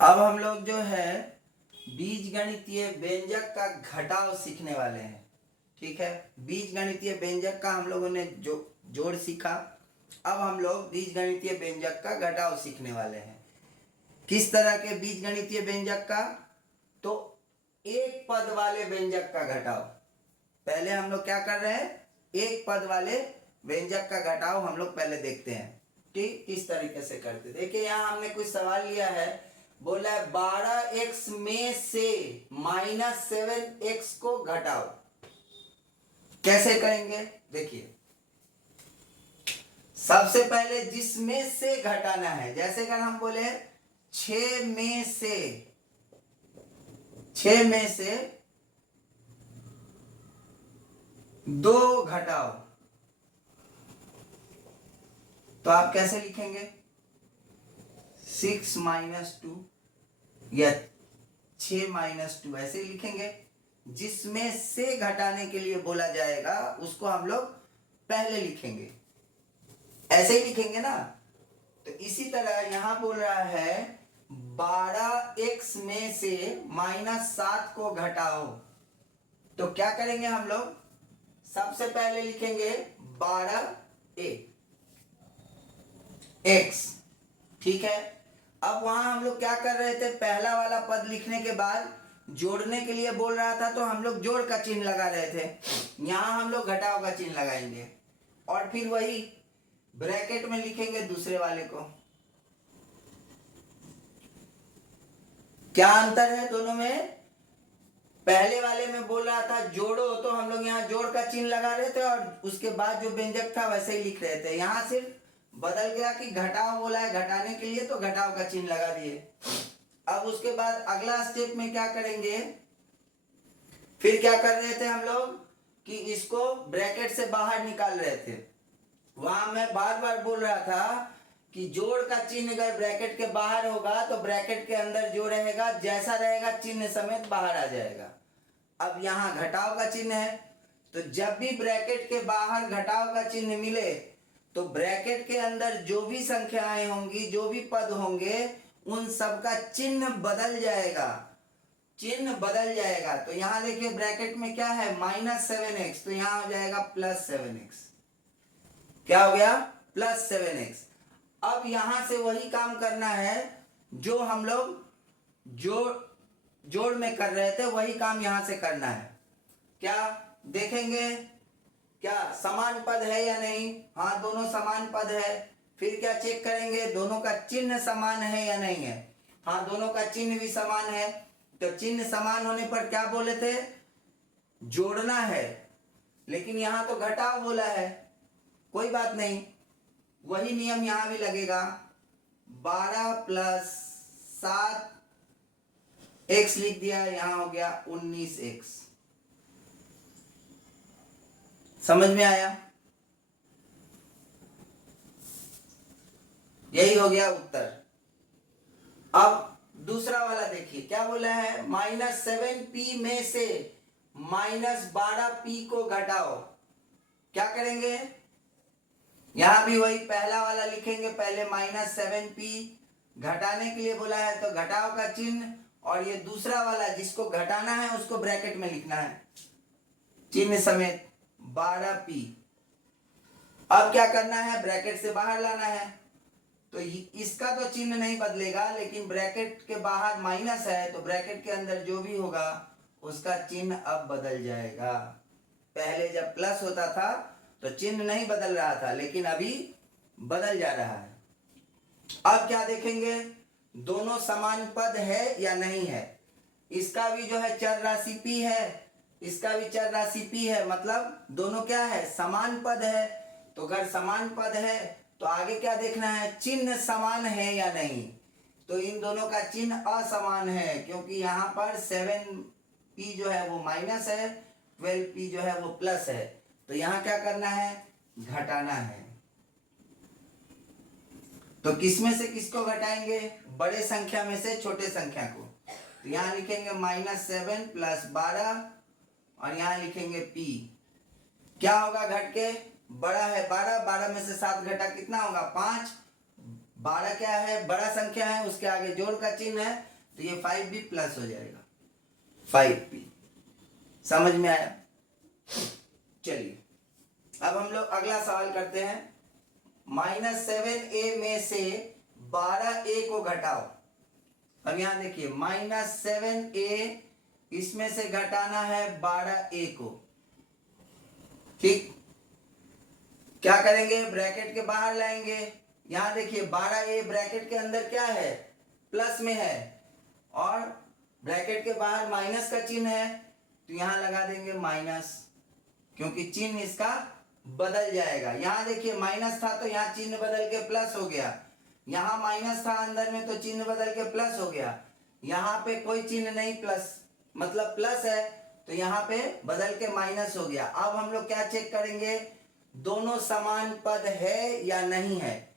अब हम लोग जो है बीजगणितीय व्यंजक का घटाव सीखने वाले हैं। ठीक है, बीजगणितीय व्यंजक का हम लोगों ने जोड़ सीखा। अब हम लोग बीजगणितीय व्यंजक का घटाव सीखने वाले हैं। किस तरह के बीजगणितीय व्यंजक का? तो एक पद वाले व्यंजक का घटाव। पहले हम लोग क्या कर रहे हैं, एक पद वाले व्यंजक का घटाव हम लोग पहले देखते हैं। ठीक, किस तरीके से करते। देखिए यहाँ हमने कुछ सवाल लिया है, बोला है 12x में से -7x को घटाओ। कैसे करेंगे? देखिए, सबसे पहले जिसमें से घटाना है, जैसे अगर हम बोले 6 में से 2 घटाओ, तो आप कैसे लिखेंगे? 6 - 2 या 6 - 2 ऐसे ही लिखेंगे। जिसमें से घटाने के लिए बोला जाएगा उसको हम लोग पहले लिखेंगे, ऐसे ही लिखेंगे ना। तो इसी तरह यहां बोल रहा है 12x में से -7 को घटाओ, तो क्या करेंगे हम लोग? सबसे पहले लिखेंगे 12x। ठीक है, अब वहां हम लोग क्या कर रहे थे, पहला वाला पद लिखने के बाद जोड़ने के लिए बोल रहा था तो हम लोग जोड़ का चिन्ह लगा रहे थे। यहां हम लोग घटाव का चिन्ह लगाएंगे और फिर वही ब्रैकेट में लिखेंगे दूसरे वाले को। क्या अंतर है दोनों में? पहले वाले में बोल रहा था जोड़ो, तो हम लोग यहाँ जोड़ का चिन्ह लगा रहे थे और उसके बाद जो व्यंजक था वैसे ही लिख रहे थे। यहाँ सिर्फ बदल गया कि घटाव बोला है, घटाने के लिए तो घटाव का चिन्ह लगा दिए। अब उसके बाद अगला स्टेप में क्या करेंगे, फिर क्या कर रहे थे हम लोग कि इसको ब्रैकेट से बाहर निकाल रहे थे। वहां मैं बार बार बोल रहा था कि जोड़ का चिन्ह अगर ब्रैकेट के बाहर होगा तो ब्रैकेट के अंदर जो रहेगा जैसा रहेगा चिन्ह समेत बाहर आ जाएगा। अब यहाँ घटाव का चिन्ह है, तो जब भी ब्रैकेट के बाहर घटाव का चिन्ह मिले तो ब्रैकेट के अंदर जो भी संख्याएं होंगी, जो भी पद होंगे, उन सब का चिन्ह बदल जाएगा, चिन्ह बदल जाएगा। तो यहाँ देखिए ब्रैकेट में क्या है, -7x, तो यहाँ हो जाएगा +7x। क्या हो गया? +7x। अब यहां से वही काम करना है जो हम लोग जोड़ में कर रहे थे, वही काम यहां से करना है। क्या देखेंगे, क्या समान पद है या नहीं? हाँ, दोनों समान पद है। फिर क्या चेक करेंगे, दोनों का चिन्ह समान है या नहीं है? हाँ, दोनों का चिन्ह भी समान है। तो चिन्ह समान होने पर क्या बोले थे, जोड़ना है, लेकिन यहां तो घटाव बोला है। कोई बात नहीं, वही नियम यहां भी लगेगा। 12 + 7 x लिख दिया, यहां हो गया 19x। समझ में आया? यही हो गया उत्तर। अब दूसरा वाला देखिए क्या बोला है, -7p में से -12p को घटाओ। क्या करेंगे? यहां भी वही पहला वाला लिखेंगे, पहले -7p, घटाने के लिए बोला है तो घटाव का चिन्ह, और ये दूसरा वाला जिसको घटाना है उसको ब्रैकेट में लिखना है चिन्ह समेत 12p। अब क्या करना है, ब्रैकेट से बाहर लाना है। तो इसका तो चिन्ह नहीं बदलेगा, लेकिन ब्रैकेट के बाहर माइनस है तो ब्रैकेट के अंदर जो भी होगा उसका चिन्ह अब बदल जाएगा। पहले जब प्लस होता था तो चिन्ह नहीं बदल रहा था, लेकिन अभी बदल जा रहा है। अब क्या देखेंगे, दोनों समान पद है या नहीं है। इसका भी जो है चर राशि p है, इसका भी चर राशि p है, मतलब दोनों क्या है, समान पद है। तो अगर समान पद है तो आगे क्या देखना है, चिन्ह समान है या नहीं। तो इन दोनों का चिन्ह असमान है, क्योंकि यहाँ पर 7p जो है वो माइनस है, 12p जो है वो प्लस है। तो यहाँ क्या करना है, घटाना है। तो किसमें से किसको घटाएंगे, बड़े संख्या में से छोटे संख्या को। तो यहाँ लिखेंगे -7 + 12 और यहाँ लिखेंगे p। क्या होगा घट के, बड़ा है 12, 12 में से 7 घटा कितना होगा, 5। 12 क्या है, बड़ा संख्या है, उसके आगे जोड़ का चिन्ह है, तो ये 5 भी प्लस हो जाएगा, 5 भी। समझ में आया? चलिए अब हम लोग अगला सवाल करते हैं। -7a में से 12a को घटाओ। अब यहां देखिए -7a, इसमें से घटाना है 12a को। ठीक, क्या करेंगे, ब्रैकेट के बाहर लाएंगे। यहां देखिए 12a ब्रैकेट के अंदर क्या है, प्लस में है, और ब्रैकेट के बाहर माइनस का चिन्ह है, तो यहां लगा देंगे माइनस, क्योंकि चिन्ह इसका बदल जाएगा। यहां देखिए माइनस था तो यहाँ चिन्ह बदल के प्लस हो गया, यहां माइनस था अंदर में तो चिन्ह बदल के प्लस हो गया, यहाँ पे कोई चिन्ह नहीं, प्लस मतलब प्लस है, तो यहाँ पे बदल के माइनस हो गया। अब हम लोग क्या चेक करेंगे, दोनों समान पद है या नहीं है।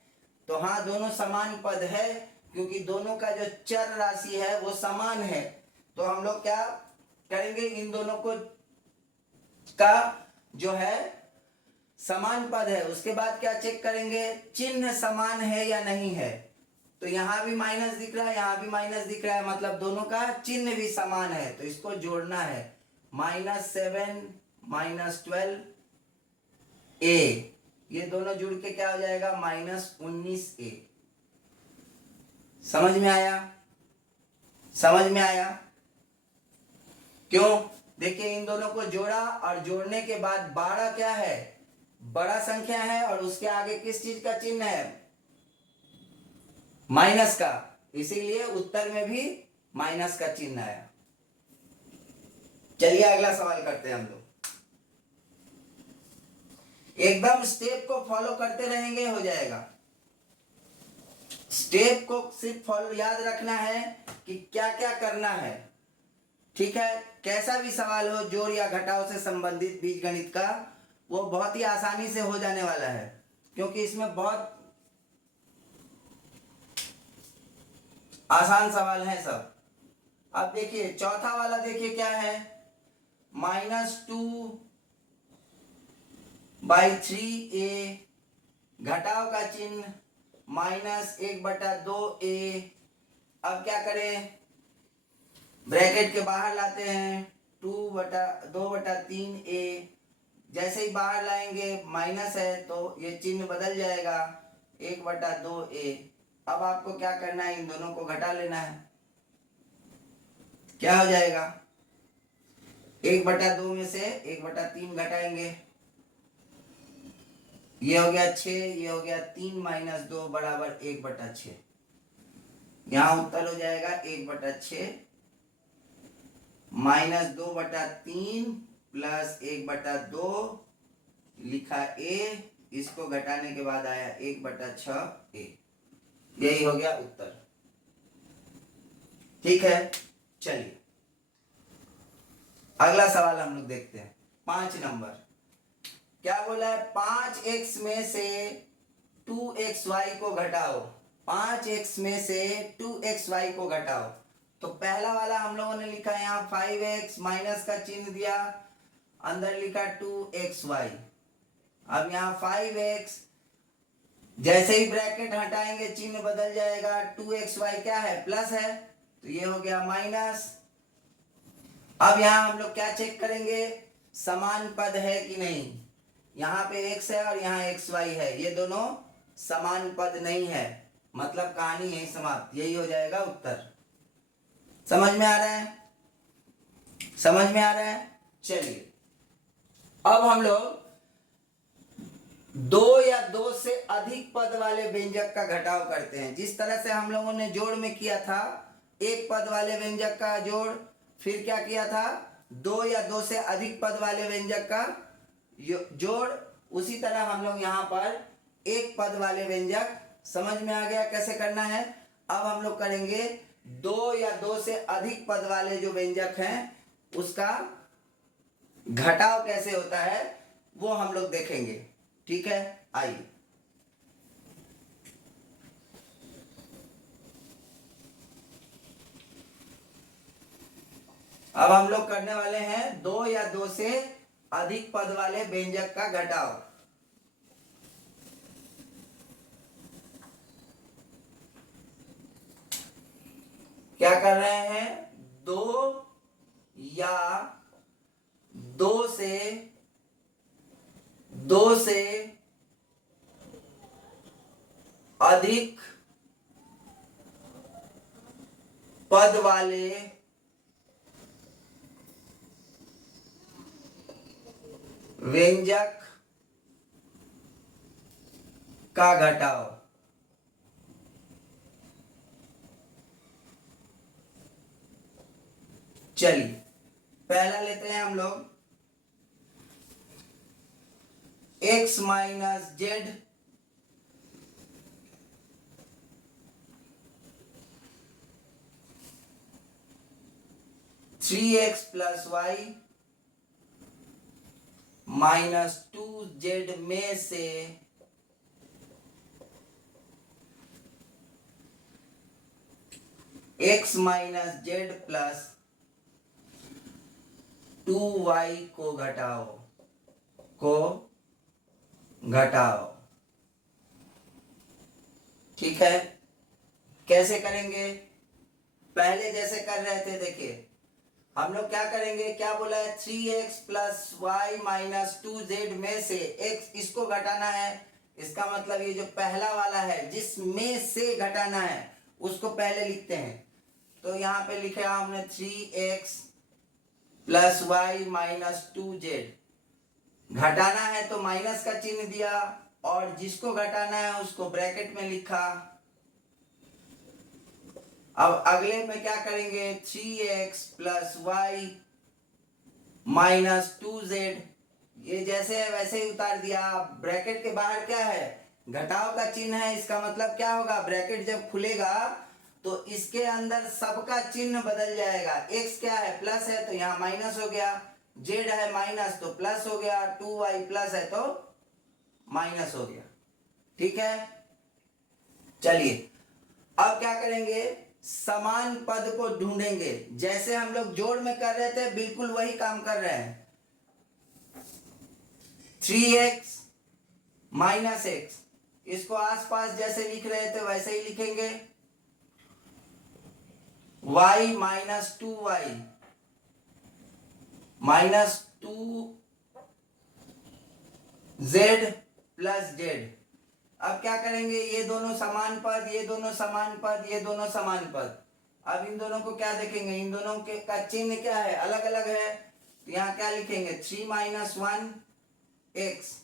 तो हाँ, दोनों समान पद है, क्योंकि दोनों का जो चर राशि है वो समान है। तो हम लोग क्या करेंगे, इन दोनों को का जो है समान पद है, उसके बाद क्या चेक करेंगे, चिन्ह समान है या नहीं है। तो यहां भी माइनस दिख रहा है, यहां भी माइनस दिख रहा है, मतलब दोनों का चिन्ह भी समान है, तो इसको जोड़ना है। -7 -12 a, ये दोनों जुड़ के क्या हो जाएगा, -19a। समझ में आया? समझ में आया? क्यों? देखिए इन दोनों को जोड़ा, और जोड़ने के बाद 12 क्या है, बड़ा संख्या है, और उसके आगे किस चीज का चिन्ह है, माइनस का, इसीलिए उत्तर में भी माइनस का चिन्ह आया। चलिए अगला सवाल करते हैं हम लोग। एकदम स्टेप को फॉलो करते रहेंगे, हो जाएगा। स्टेप को सिर्फ फॉलो याद रखना है कि क्या क्या करना है। ठीक है, कैसा भी सवाल हो जोड़ या घटाव से संबंधित बीजगणित का, वो बहुत ही आसानी से हो जाने वाला है, क्योंकि इसमें बहुत आसान सवाल है सब। अब देखिए चौथा वाला, देखिए क्या है, -2/3a, घटाव का चिन्ह -1/2a। अब क्या करें, ब्रैकेट के बाहर लाते हैं, 2/3a। जैसे ही बाहर लाएंगे माइनस है तो ये चिन्ह बदल जाएगा, 1/2a। अब आपको क्या करना है, इन दोनों को घटा लेना है। क्या हो जाएगा, 1/2 में से 1/3 घटाएंगे, ये हो गया 6, ये हो गया 3 - 2 बराबर 1/6। यहां उत्तर हो जाएगा 1/6 -2/3 प्लस 1/2 लिखा a, इसको घटाने के बाद आया 1/6a। यही हो गया उत्तर। ठीक है, चलिए अगला सवाल हम लोग देखते हैं। 5 नंबर क्या बोला है, 5x में से 2xy को घटाओ। 5x में से 2xy को घटाओ। तो पहला वाला हम लोगों ने लिखा है यहाँ 5x, माइनस का चिन्ह दिया, अंदर लिखा 2xy। अब यहाँ 5x, जैसे ही ब्रैकेट हटाएंगे चिन्ह बदल जाएगा, 2xy क्या है, प्लस है, तो ये हो गया माइनस। अब यहाँ हम लोग क्या चेक करेंगे, समान पद है कि नहीं। यहाँ पे x है और यहाँ xy है, ये दोनों समान पद नहीं है, मतलब कहानी यही समाप्त। यही हो जाएगा उत्तर। समझ में आ रहा है? समझ में आ रहा है? चलिए अब हम लोग 2 या 2 से अधिक पद वाले व्यंजक का घटाव करते हैं। जिस तरह से हम लोगों ने जोड़ में किया था, एक पद वाले व्यंजक का जोड़, फिर क्या किया था, 2 या 2 से अधिक पद वाले व्यंजक का जोड़, उसी तरह हम लोग यहाँ पर एक पद वाले व्यंजक। समझ में आ गया कैसे करना है? अब हम लोग करेंगे 2 या 2 से अधिक पद वाले जो व्यंजक हैं उसका घटाव कैसे होता है वो हम लोग देखेंगे। ठीक है, आइए। अब हम लोग करने वाले हैं 2 या 2 से अधिक पद वाले व्यंजक का घटाव। क्या कर रहे हैं, दो या दो से अधिक पद वाले व्यंजक का घटाव। चलिए पहला लेते हैं हम लोग, x minus z three x plus y minus 2z में से x minus Z plus 2y को घटाओ। ठीक है, कैसे करेंगे, पहले जैसे कर रहे थे, देखिए हम लोग क्या करेंगे, क्या बोला है, 3x plus y minus 2z में से x, इसको घटाना है। इसका मतलब ये जो पहला वाला है जिसमें से घटाना है उसको पहले लिखते हैं। तो यहाँ पे लिखा हमने 3x plus y minus 2z। घटाना है तो माइनस का चिन्ह दिया, और जिसको घटाना है उसको ब्रैकेट में लिखा। अब अगले में क्या करेंगे, 3x plus y minus 2z, ये जैसे है वैसे ही उतार दिया। ब्रैकेट के बाहर क्या है, घटाव का चिन्ह है। इसका मतलब क्या होगा, ब्रैकेट जब खुलेगा तो इसके अंदर सबका चिन्ह बदल जाएगा। x क्या है, प्लस है तो यहाँ माइनस हो गया, z है माइनस तो प्लस हो गया, 2y प्लस है तो माइनस हो गया। ठीक है, चलिए अब क्या करेंगे, समान पद को ढूंढेंगे। जैसे हम लोग जोड़ में कर रहे थे बिल्कुल वही काम कर रहे हैं। 3x माइनस एक्स, इसको आसपास जैसे लिख रहे थे वैसे ही लिखेंगे। y minus 2y minus 2z plus Z. अब क्या करेंगे, ये दोनों समान पद, ये दोनों समान पद, ये दोनों समान पद। अब इन दोनों को क्या देखेंगे, इन दोनों के का चिन्ह क्या है, अलग अलग है। तो यहाँ क्या लिखेंगे, 3 माइनस 1 एक्स,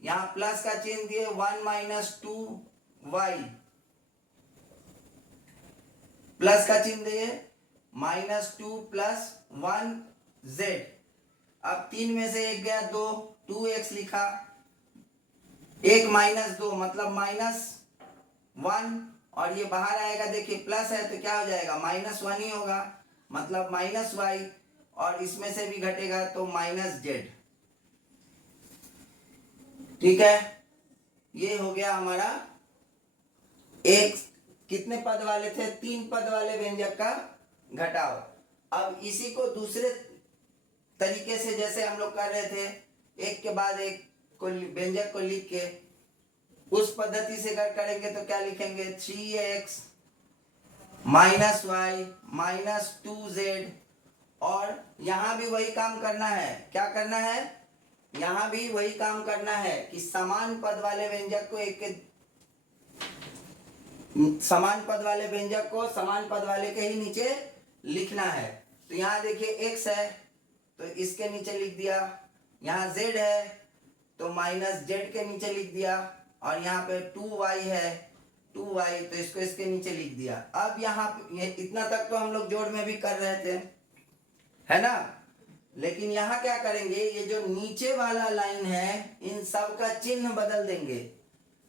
यहाँ प्लस का चिन्ह दिए 1 माइनस 2 वाई, प्लस का चिन्ह दिए माइनस 2 प्लस 1 जेड। अब 3 में से एक गया 2, 2x लिखा, 1 माइनस 2 मतलब माइनस 1, और ये बाहर आएगा, देखिए प्लस है तो क्या हो जाएगा, माइनस 1 ही होगा, मतलब माइनस वाई, और इसमें से भी घटेगा तो माइनस जेड। ठीक है, ये हो गया हमारा एक, कितने पद वाले थे, 3 पद वाले व्यंजक का घटाव। अब इसी को दूसरे तरीके से जैसे हम लोग कर रहे थे, एक के बाद एक को व्यंजक को लिख के उस पद्धति से करेंगे तो क्या लिखेंगे, 3x minus Y minus 2z। और यहां भी वही काम करना है, क्या करना है, यहां भी वही काम करना है कि समान पद वाले व्यंजक को समान पद वाले व्यंजक को समान पद वाले के ही नीचे लिखना है। तो यहाँ देखिए x है तो इसके नीचे लिख दिया, यहाँ z है तो माइनस जेड के नीचे लिख दिया, और यहाँ पे 2y है 2y तो इसको इसके नीचे लिख दिया। अब यहाँ ये इतना तक तो हम लोग जोड़ में भी कर रहे थे, है ना। लेकिन यहाँ क्या करेंगे, ये जो नीचे वाला लाइन है इन सब का चिन्ह बदल देंगे।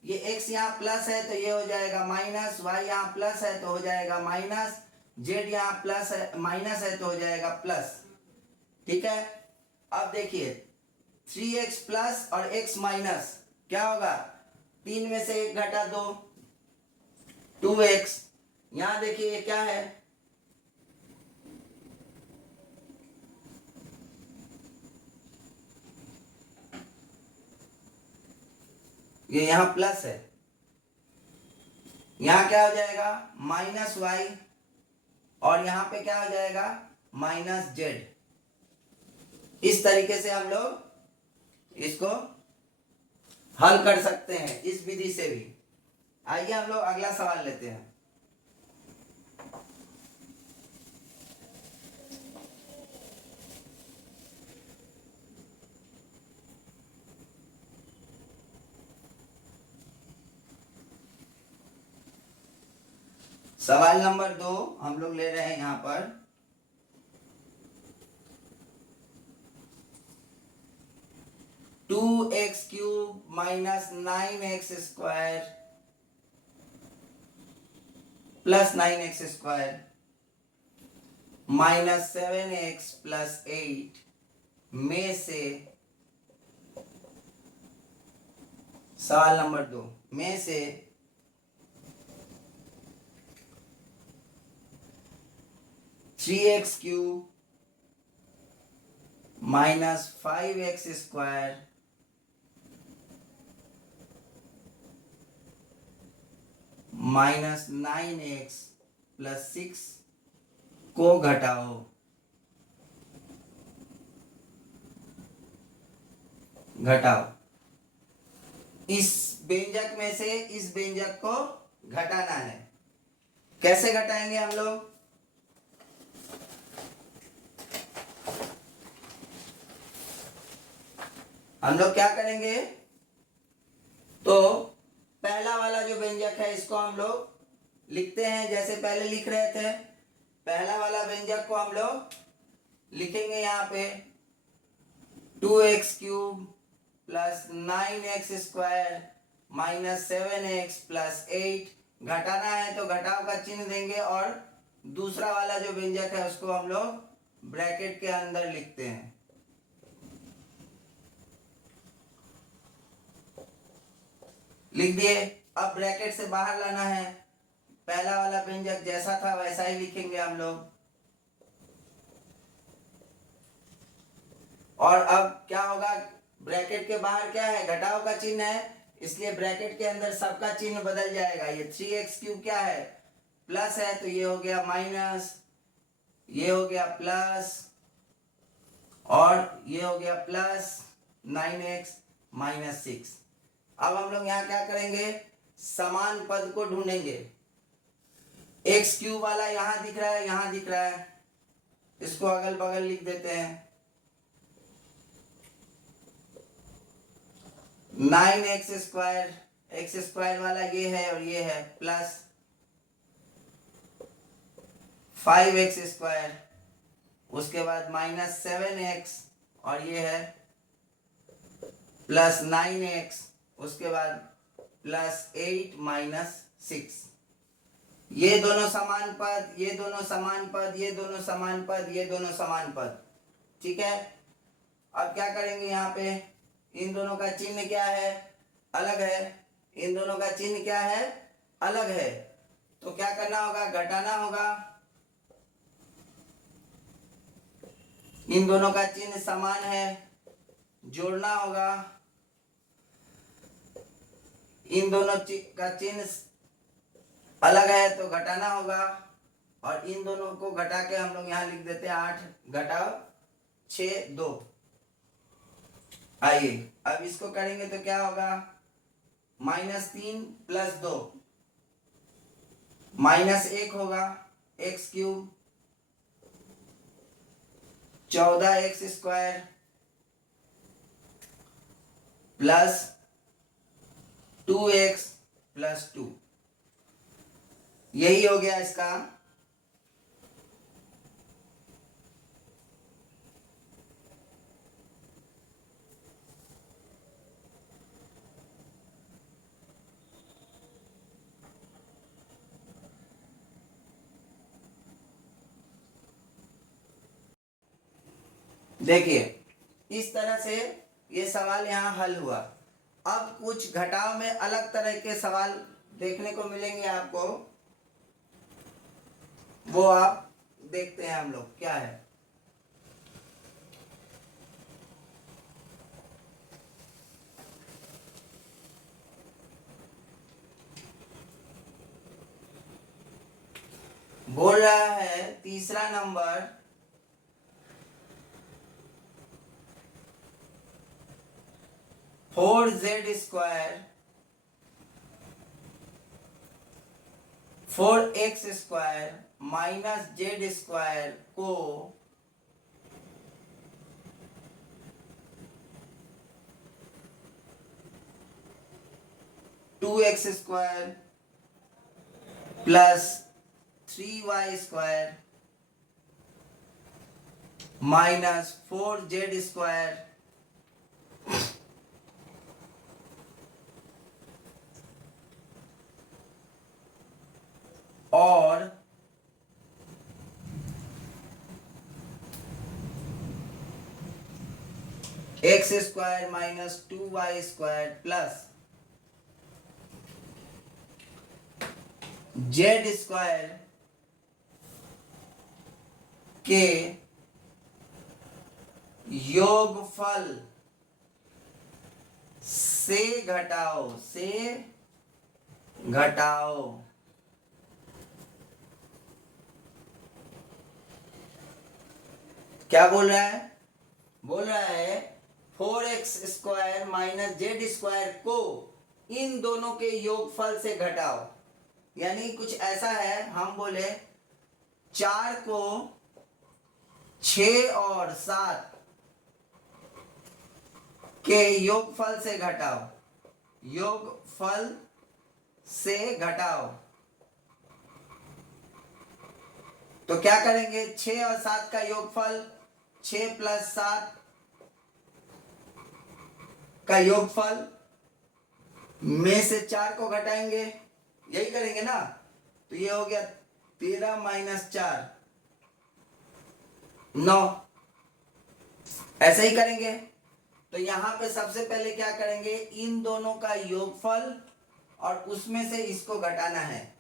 ये x यहाँ प्लस है तो ये हो जाएगा माइनस, y यहाँ प्लस है तो हो जाएगा माइनस, z यहाँ प्लस है माइनस है तो हो जाएगा प्लस। ठीक है, अब देखिए 3x प्लस और x माइनस क्या होगा, 3 में से एक घटा 2, 2x। यहां देखिए ये क्या है, ये यहां प्लस है, यहां क्या हो जाएगा माइनस वाई और यहाँ पे क्या हो जाएगा माइनस जेड। इस तरीके से हम लोग इसको हल कर सकते हैं इस विधि से भी। आइए हम लोग अगला सवाल लेते हैं। सवाल नंबर 2 हम लोग ले रहे हैं यहाँ पर। Two x cube minus 9x² plus 9x² minus 7x plus 8 में से, सवाल नंबर 2 में से 3x³ minus 5x² minus 9x plus 6 को घटाओ। इस व्यंजक में से इस व्यंजक को घटाना है। कैसे घटाएंगे हम लोग? हम लोग क्या करेंगे, तो पहला वाला जो व्यंजक है इसको हम लोग लिखते हैं जैसे पहले लिख रहे थे। पहला वाला व्यंजक को हम लोग लिखेंगे यहाँ पे 2x³ plus 9x² minus 7x plus 8। घटाना है तो घटाव का चिन्ह देंगे और दूसरा वाला जो व्यंजक है उसको हम लोग ब्रैकेट के अंदर लिखते हैं। लिख दिए। अब ब्रैकेट से बाहर लाना है। पहला वाला व्यंजक जैसा था वैसा ही लिखेंगे हम लोग। और अब क्या होगा, ब्रैकेट के बाहर क्या है, घटाव का चिन्ह है, इसलिए ब्रैकेट के अंदर सबका चिन्ह बदल जाएगा। ये 3x³ क्या है, प्लस है, तो ये हो गया माइनस, ये हो गया प्लस, और ये हो गया प्लस 9x माइनस 6। अब हम लोग यहाँ क्या करेंगे, समान पद को ढूंढेंगे। x³ वाला यहाँ दिख रहा है, यहाँ दिख रहा है, इसको अगल बगल लिख देते हैं। 9x² x² वाला ये है और ये है, प्लस 5x², उसके बाद माइनस 7x और ये है प्लस 9x, उसके बाद प्लस 8 माइनस 6। ये दोनों समान पद, ये दोनों समान पद, ये दोनों समान पद, ये दोनों समान पद। ठीक है। अब क्या करेंगे, यहाँ पे इन दोनों का चिन्ह क्या है, अलग है। इन दोनों का चिन्ह क्या है, अलग है। तो क्या करना होगा, घटाना होगा। इन दोनों का चिन्ह समान है, जोड़ना होगा। इन दोनों का चिन्ह अलग है तो घटाना होगा। और इन दोनों को घटा के हम लोग यहाँ लिख देते हैं 8 घटाओ 6 2। आइए अब इसको करेंगे तो क्या होगा, -3 प्लस 2 -1 होगा, x³ 14x² plus 2x plus 2। यही हो गया इसका। देखिए इस तरह से ये सवाल यहाँ हल हुआ। अब कुछ घटाव में अलग तरह के सवाल देखने को मिलेंगे आपको, वो आप देखते हैं हम लोग क्या है। बोल रहा है तीसरा number 4z² 4x² minus z² को 2x² plus 3y² minus 4z² और x² minus 2y² plus z² के योगफल से घटाओ क्या बोल रहा है? बोल रहा है 4x² माइनस z² को इन दोनों के योगफल से घटाओ। यानी कुछ ऐसा है, हम बोले 4 को 6 और 7 के योगफल से घटाओ, योगफल से घटाओ। तो क्या करेंगे? 6 और 7 का योगफल, 6 प्लस 7 का योगफल में से 4 को घटाएंगे, यही करेंगे ना। तो ये हो गया 13 माइनस 4 9, ऐसे ही करेंगे। तो यहां पे सबसे पहले क्या करेंगे? इन दोनों का योगफल और उसमें से इसको घटाना है,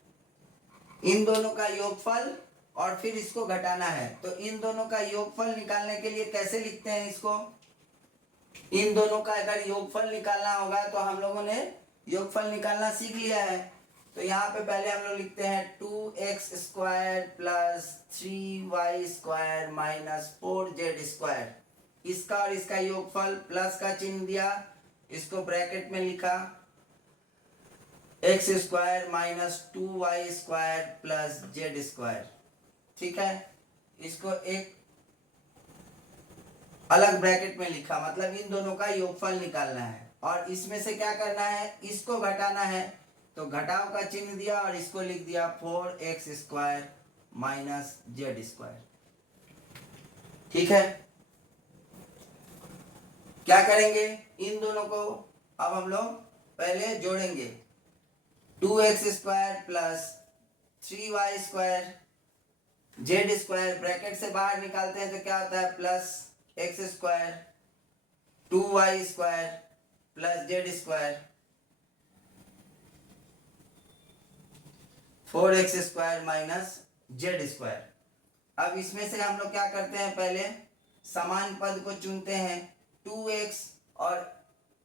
इन दोनों का योगफल और फिर इसको घटाना है। तो इन दोनों का योगफल निकालने के लिए कैसे लिखते हैं इसको? इन दोनों का अगर योगफल निकालना होगा तो हम लोगों ने योगफल निकालना सीख लिया है। तो यहाँ पे पहले हम लोग लिखते हैं 2x² plus 3y² minus 4z²। इसका और इसका योगफल, प्लस का चिन्ह दिया, इसको ब्रैकेट में लिखा, x² minus 2y² plus z²। ठीक है, इसको एक अलग ब्रैकेट में लिखा, मतलब इन दोनों का योगफल निकालना है और इसमें से क्या करना है? इसको घटाना है। तो घटाव का चिन्ह दिया और इसको लिख दिया 4x² माइनस z²। ठीक है, क्या करेंगे? इन दोनों को अब हम लोग पहले जोड़ेंगे। 2x² plus 3y² z² bracket से बाहर निकालते हैं तो क्या होता है? Plus x² 2y² plus z² 4x² minus z²। अब इसमें से हम लोग क्या करते हैं? पहले समान पद को चुनते हैं, 2x और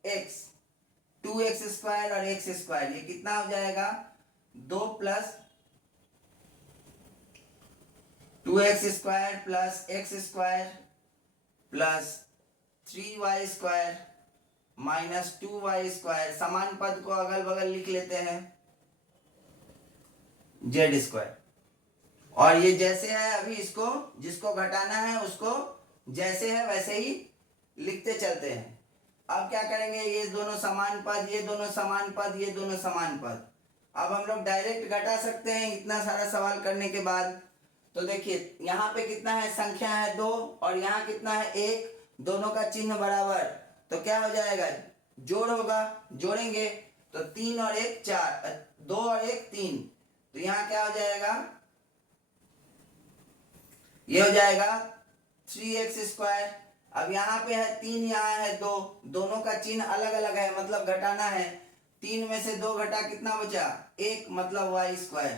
x, 2x² और x², ये कितना हो जाएगा? 2 plus 2x² plus x² plus 3y² minus 2y², समान पद को अगल बगल लिख लेते हैं z²। और ये जैसे है अभी, इसको जिसको घटाना है उसको जैसे है वैसे ही लिखते चलते हैं। अब क्या करेंगे? ये दोनों समान पद, ये दोनों समान पद, ये दोनों समान पद। अब हम लोग डायरेक्ट घटा सकते हैं इतना सारा सवाल करने के बाद। तो देखिए यहाँ पे कितना है? संख्या है 2 और यहाँ कितना है? 1, दोनों का चिन्ह बराबर। तो क्या हो जाएगा? जोड़ होगा, जोड़ेंगे तो 3 और 1 4, 2 और 1 3, तो यहाँ क्या हो जाएगा? ये हो जाएगा 3x²। अब यहाँ पे है 3, यहाँ है 2, दोनों का चिन्ह अलग अलग है, मतलब घटाना है। 3 में से 2 घटा, कितना बचा? 1, मतलब y²।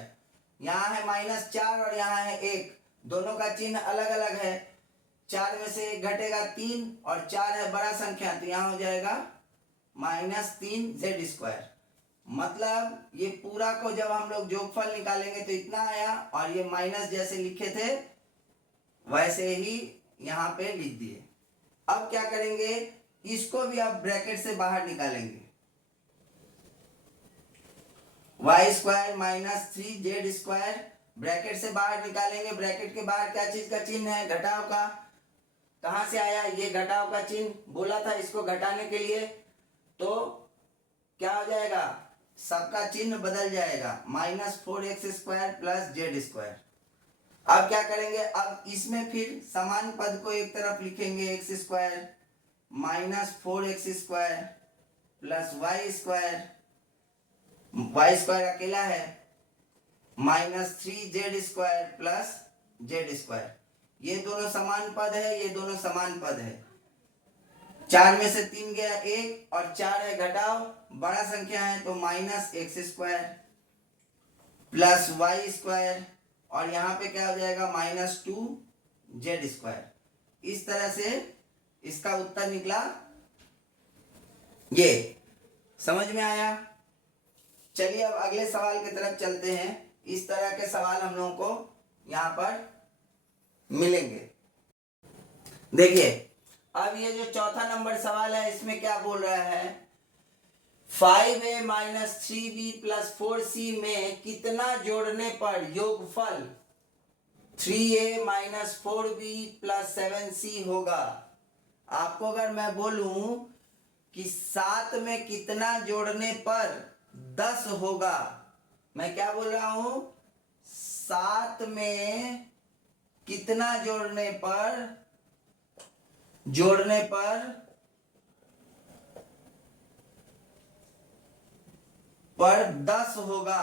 यहाँ है -4 और यहाँ है 1, दोनों का चिन्ह अलग अलग है। 4 में से 1 घटेगा 3 और 4 है बड़ा संख्या, तो यहाँ हो जाएगा -3z²। मतलब ये पूरा को जब हम लोग जोगफल निकालेंगे तो इतना आया, और ये माइनस जैसे लिखे थे वैसे ही यहाँ पे लिख दिए। अब क्या करेंगे, इसको भी आप ब्रैकेट से बाहर निकालेंगे। Y square minus 3z² bracket से बाहर निकालेंगे। ब्रैकेट के बाहर क्या चीज का चिन्ह है, घटाव का। कहां से आया ये घटाव का चिन्ह, बोला था इसको घटाने के लिए, तो क्या हो जाएगा, सबका चिन्ह बदल जाएगा, -4x² प्लस z²। अब क्या करेंगे, अब इसमें फिर समान पद को एक तरफ लिखेंगे, x² -4x² प्लस y² अकेला है, -3z² प्लस z²। ये दोनों समान पद है, ये दोनों समान पद है। 4 में से 3 गया 1, और 4 है घटाव, बड़ा संख्या है तो -x² प्लस y², और यहाँ पे क्या हो जाएगा -2z²। इस तरह से इसका उत्तर निकला। ये समझ में आया। चलिए अब अगले सवाल की तरफ चलते हैं। इस तरह के सवाल हम लोगों को यहाँ पर मिलेंगे। देखिए अब ये जो चौथा नंबर सवाल है, इसमें क्या बोल रहा है, 5a minus 3b plus 4c में कितना जोड़ने पर योगफल 3a minus 4b plus 7c होगा। आपको अगर मैं बोलूं कि 7 में कितना जोड़ने पर 10 होगा, मैं क्या बोल रहा हूं, 7 में कितना जोड़ने पर 10 होगा,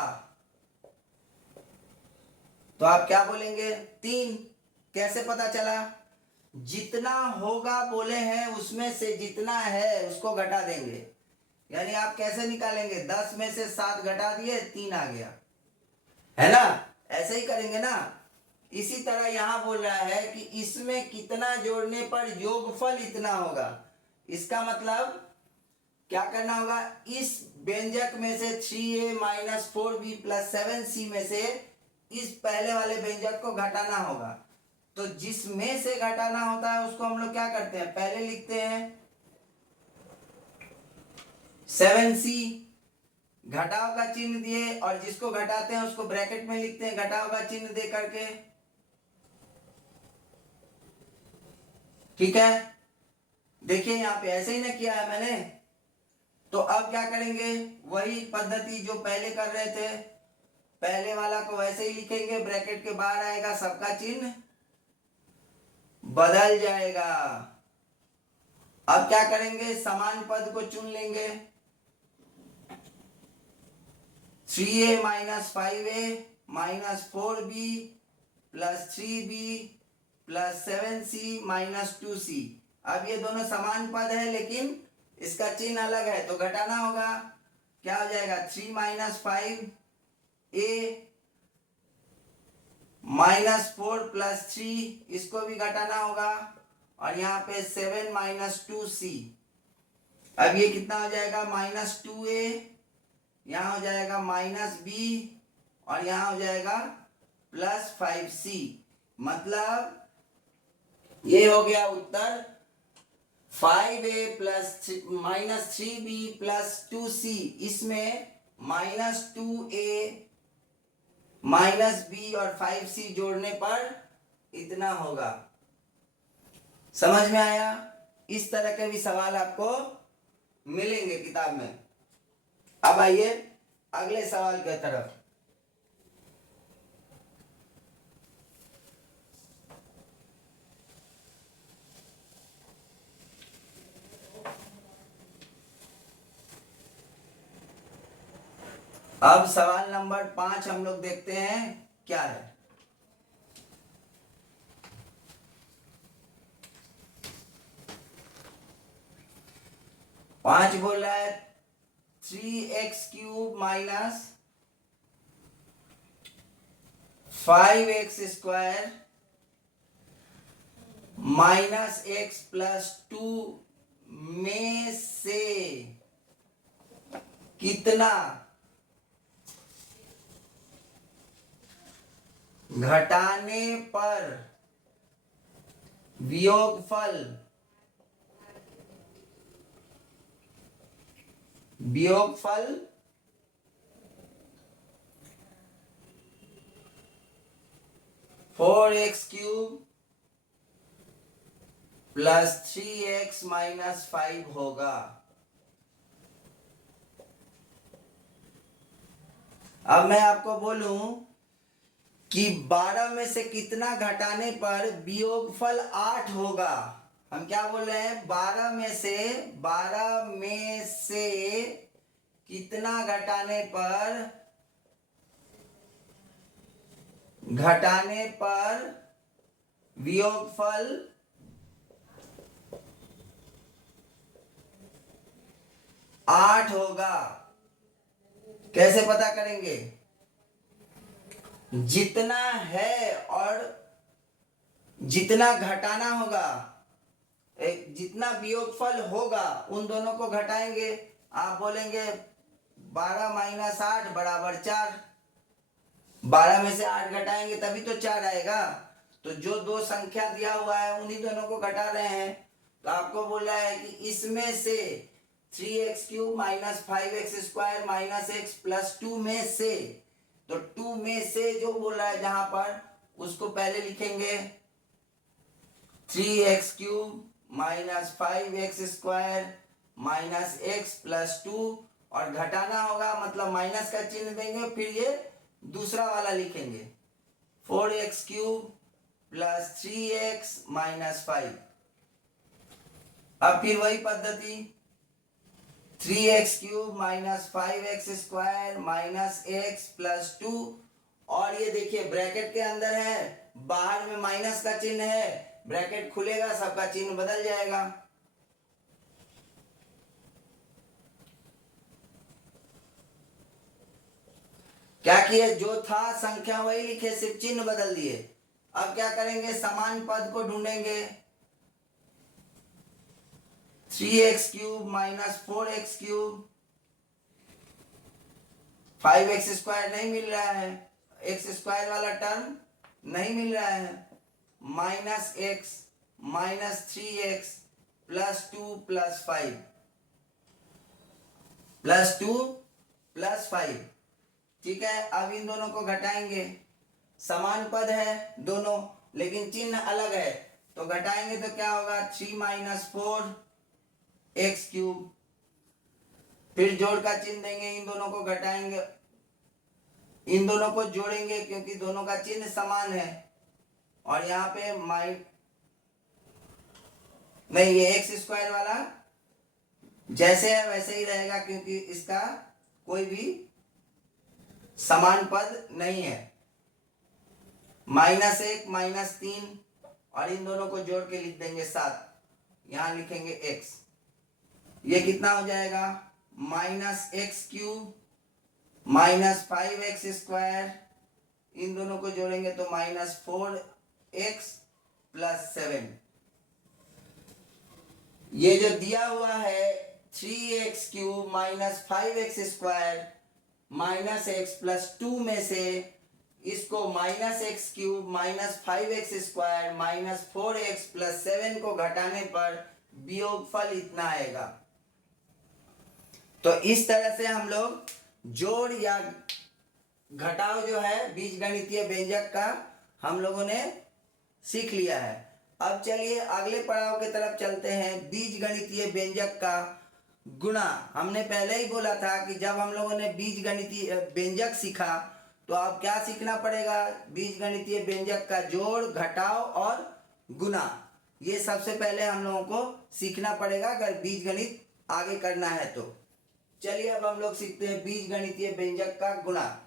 तो आप क्या बोलेंगे, 3। कैसे पता चला, जितना होगा बोले हैं उसमें से जितना है उसको घटा देंगे। यानी आप कैसे निकालेंगे, 10 में से 7 घटा दिए, 3 आ गया, है ना, ऐसे ही करेंगे ना। इसी तरह यहां बोल रहा है कि इसमें कितना जोड़ने पर योगफल इतना होगा। इसका मतलब क्या करना होगा, इस व्यंजक में से 3a minus 4b plus 7c में से इस पहले वाले व्यंजक को घटाना होगा। तो जिसमें से घटाना होता है उसको हम लोग क्या करते हैं, पहले लिखते हैं 7c, घटाव का चिन्ह दिए, और जिसको घटाते हैं उसको ब्रैकेट में लिखते हैं घटाव का चिन्ह दे करके। ठीक है, देखिए यहां पे ऐसे ही ना किया है मैंने। तो अब क्या करेंगे, वही पद्धति जो पहले कर रहे थे, पहले वाला को वैसे ही लिखेंगे, ब्रैकेट के बाहर आएगा, सबका चिन्ह बदल जाएगा। अब क्या करेंगे, समान पद को चुन लेंगे, 3a minus 5a minus 4b plus 3b plus 7c minus 2c। अब ये दोनों समान पद है लेकिन इसका चिन्ह अलग है, तो घटाना होगा। क्या हो जाएगा, 3 माइनस 5a माइनस 4 प्लस 3, इसको भी घटाना होगा, और यहाँ पे 7 माइनस 2c। अब ये कितना हो जाएगा, -2a, यहाँ हो जाएगा -b, और यहाँ हो जाएगा +5c। मतलब ये हो गया उत्तर, 5a plus -3b plus 2c, इसमें -2a -b और 5c जोड़ने पर इतना होगा। समझ में आया। इस तरह के भी सवाल आपको मिलेंगे किताब में। अब आइए अगले सवाल की तरफ। अब सवाल नंबर 5 हम लोग देखते हैं क्या है। पांच बोल रहा है 3x³ minus 5x² minus x plus 2 में से कितना घटाने पर वियोगफल, वियोगफल 4x³ प्लस 3x माइनस 5 होगा। अब मैं आपको बोलूं कि 12 में से कितना घटाने पर वियोगफल 8 होगा। हम क्या बोल रहे हैं, 12 में से कितना घटाने पर वियोगफल 8 होगा। कैसे पता करेंगे, जितना है और जितना घटाना होगा, जितना वियोगफल होगा उन दोनों को घटाएंगे। आप बोलेंगे 12 माइनस 8 बराबर 4। 12 में से 8 घटाएंगे तभी तो 4 आएगा। तो जो दो संख्या दिया हुआ है उन्हीं दोनों को घटा रहे हैं। तो आपको बोल रहा है कि इसमें से 3x³ minus 5x² minus x plus 2 में से, तो 2 में से जो बोल रहा है जहां पर, उसको पहले लिखेंगे 3x³ minus 5x² minus x plus 2, और घटाना होगा मतलब माइनस का चिन्ह देंगे, फिर ये दूसरा वाला लिखेंगे 4x³ प्लस 3x माइनस 5। अब फिर वही पद्धति 3x³ minus 5x² minus x plus 2, और ये देखिए ब्रैकेट के अंदर है, बाहर में माइनस का चिन्ह है, ब्रैकेट खुलेगा सबका चिन्ह बदल जाएगा। क्या किए, जो था संख्या वही लिखे, सिर्फ चिन्ह बदल दिए। अब क्या करेंगे, समान पद को ढूंढेंगे। 3x³ माइनस 4x³, 5x² नहीं मिल रहा है, x² वाला टर्म नहीं मिल रहा है, minus x minus 3x plus 2 plus 5 plus 2 plus 5। ठीक है, अब इन दोनों को घटाएंगे। समान पद है दोनों लेकिन चिन्ह अलग है, तो घटाएंगे तो क्या होगा, 3 माइनस 4x³। फिर जोड़ का चिन्ह देंगे, इन दोनों को घटाएंगे, इन दोनों को जोड़ेंगे क्योंकि दोनों का चिन्ह समान है। और यहाँ पे नहीं, ये x² वाला जैसे है वैसे ही रहेगा क्योंकि इसका कोई भी समान पद नहीं है। -1 -3, और इन दोनों को जोड़ के लिख देंगे 7, यहां लिखेंगे x। ये कितना हो जाएगा, -x³ माइनस 5x², इन दोनों को जोड़ेंगे तो -4x प्लस 7। ये जो दिया हुआ है 3x³ minus 5x² minus x plus 2 में से इसको -x³ minus 5x² minus 4x plus 7 को घटाने पर वियोगफल इतना आएगा। तो इस तरह से हम लोग जोड़ या घटाव जो है बीजगणितीय व्यंजक का हम लोगों ने सीख लिया है। अब चलिए अगले पड़ाव की तरफ चलते हैं, बीजगणितीय व्यंजक का गुणा। हमने पहले ही बोला था कि जब हम लोगों ने बीजगणितीय व्यंजक सीखा तो अब क्या सीखना पड़ेगा, बीजगणितीय व्यंजक का जोड़ घटाव और गुणा, ये सबसे पहले हम लोगों को सीखना पड़ेगा अगर बीजगणित आगे करना है तो। चलिए अब हम लोग सीखते हैं बीजगणितीय व्यंजक का गुणा।